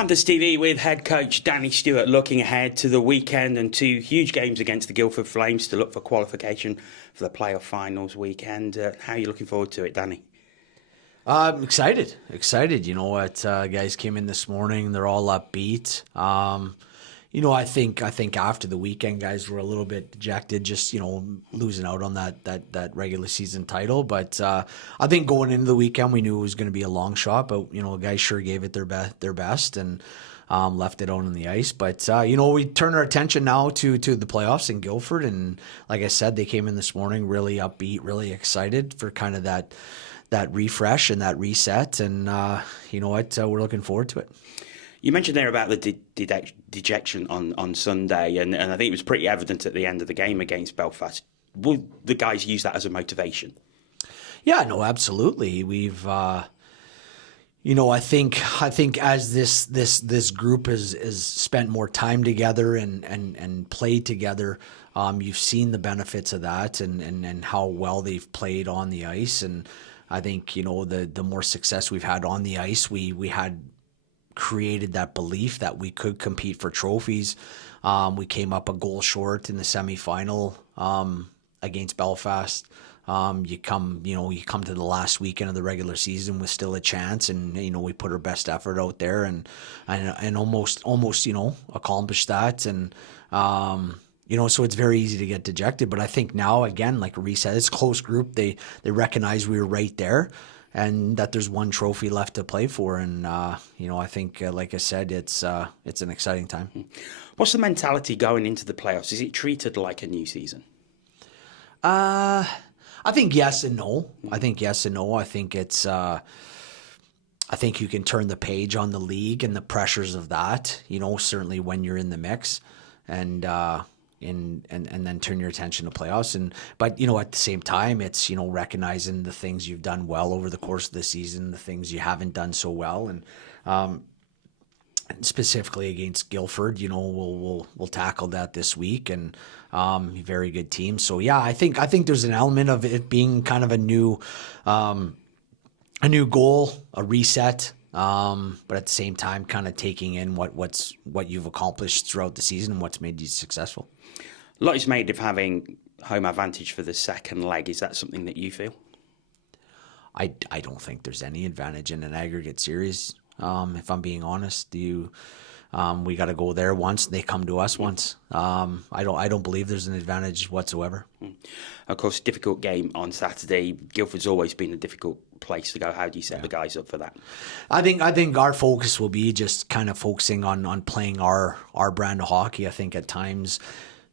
Panthers TV with head coach Danny Stewart looking ahead to the weekend and two huge games against the Guilford Flames to look for qualification for the playoff finals weekend. How are you looking forward to it, Danny? I'm excited. You know what, guys came in this morning. They're all upbeat. I think after the weekend, guys were a little bit dejected, just losing out on that regular season title. But I think going into the weekend, we knew it was going to be a long shot. But guys sure gave it their best and left it out on the ice. But we turn our attention now to the playoffs in Guilford, and like I said, they came in this morning really upbeat, really excited for kind of that refresh and that reset. And we're looking forward to it. You mentioned there about the dejection on Sunday, and I think it was pretty evident at the end of the game against Belfast. Will the guys use that as a motivation? Yeah, no, absolutely. We've, I think as this group has spent more time together and played together, you've seen the benefits of that and how well they've played on the ice. And I think the more success we've had on the ice, we had created that belief that we could compete for trophies. We came up a goal short in the semifinal against Belfast. You come to the last weekend of the regular season with still a chance, and we put our best effort out there and almost accomplished that. And so it's very easy to get dejected. But I think now, again, like Reese said, it's a close group. They recognize we were right there, and that there's one trophy left to play for. And, I think, like I said, it's an exciting time. What's the mentality going into the playoffs? Is it treated like a new season? I think yes and no. I think it's, I think you can turn the page on the league and the pressures of that, certainly when you're in the mix and then turn your attention to playoffs. But at the same time, it's, recognizing the things you've done well over the course of the season, the things you haven't done so well. And specifically against Guilford, we'll tackle that this week, and very good team. So yeah, I think there's an element of it being kind of a new goal, a reset. But at the same time, kind of taking in what you've accomplished throughout the season and what's made you successful. A lot is made of having home advantage for the second leg. Is that something that you feel? I don't think there's any advantage in an aggregate series. If I'm being honest, we got to go there once. They come to us once. I don't believe there's an advantage whatsoever. Of course, difficult game on Saturday. Guildford's always been a difficult place to go. How do you set the guys up for that? I think our focus will be just kind of focusing on playing our brand of hockey. I think at times,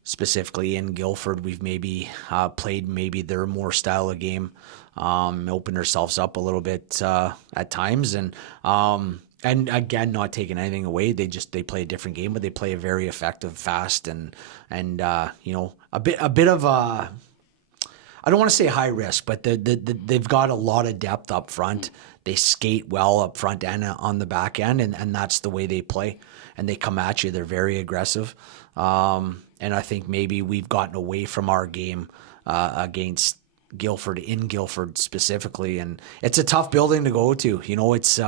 specifically in Guilford, we've maybe played their more style of game, opened ourselves up a little bit at times, and again, not taking anything away. They play a different game, but they play a very effective, fast, and a bit of a, I don't want to say high risk, but they've got a lot of depth up front. They skate well up front and on the back end, and that's the way they play. And they come at you. They're very aggressive. And I think maybe we've gotten away from our game against Guilford, in Guilford specifically. And it's a tough building to go to. It's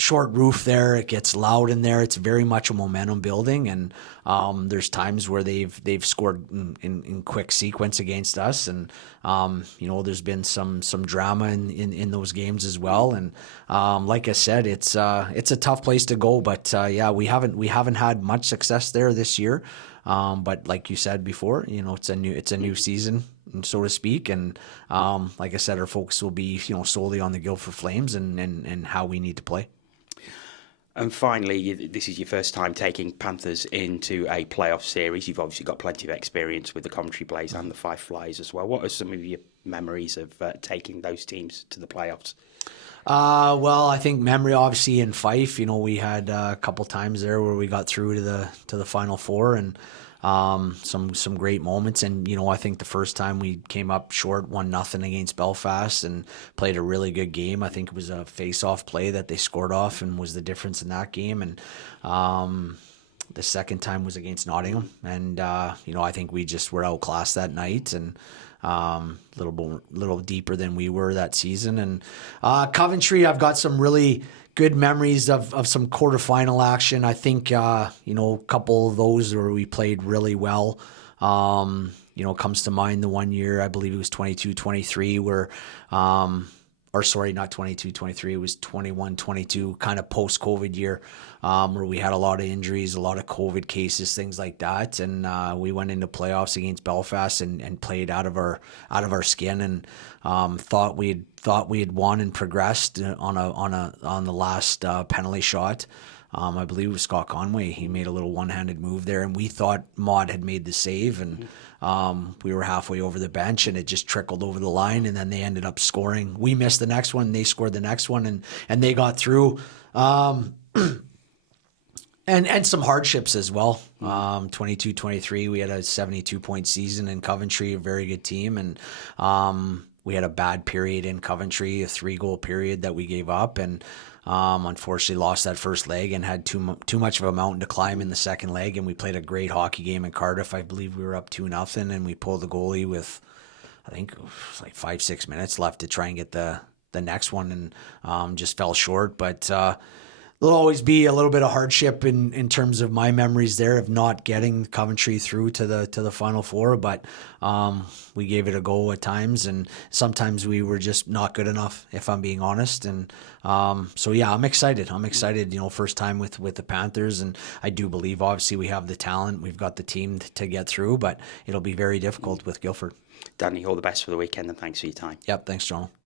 short roof there. It gets loud in there. It's very much a momentum building, and there's times where they've scored in quick sequence against us, and there's been some drama in those games as well. And like I said, it's a tough place to go. But we haven't had much success there this year. But like you said before, it's a new season, so to speak. And like I said, our focus will be solely on the Guilford Flames and how we need to play. And finally, this is your first time taking Panthers into a playoff series. You've obviously got plenty of experience with the Coventry Blaze and the Fife Flyers as well. What are some of your memories of taking those teams to the playoffs? Well, I think memory, obviously, in Fife, we had a couple times there where we got through to the Final Four, and some great moments. And I think the first time we came up short 1-0 against Belfast and played a really good game. I think it was a face-off play that they scored off and was the difference in that game. And the second time was against Nottingham, and I think we just were outclassed that night, and little deeper than we were that season. And Coventry, I've got some really good memories of some quarterfinal action. I think, a couple of those where we played really well. Comes to mind the one year, I believe it was 22-23, where, or sorry, not 22-23, it was 21-22, kind of post-COVID year, where we had a lot of injuries, a lot of COVID cases, things like that. And we went into playoffs against Belfast and played out of our skin, and thought we had won and progressed on the last penalty shot. I believe it was Scott Conway. He made a little one-handed move there, and we thought Maud had made the save, and we were halfway over the bench, and it just trickled over the line, and then they ended up scoring. We missed the next one, they scored the next one, and they got through. And some hardships as well. 22-23, we had a 72-point season in Coventry, a very good team, and we had a bad period in Coventry, a 3-goal period that we gave up, and unfortunately lost that first leg and had too much of a mountain to climb in the second leg. And we played a great hockey game in Cardiff. I believe we were up 2-0, and we pulled the goalie with, I think it was like 5-6 minutes left to try and get the next one, and just fell short. But there'll always be a little bit of hardship in terms of my memories there of not getting Coventry through to the Final Four, but we gave it a go at times, and sometimes we were just not good enough, if I'm being honest. And so yeah, I'm excited. First time with the Panthers, and I do believe obviously we have the talent, we've got the team to get through, but it'll be very difficult with Guilford. Danny, all the best for the weekend, and thanks for your time. Yep, thanks, John.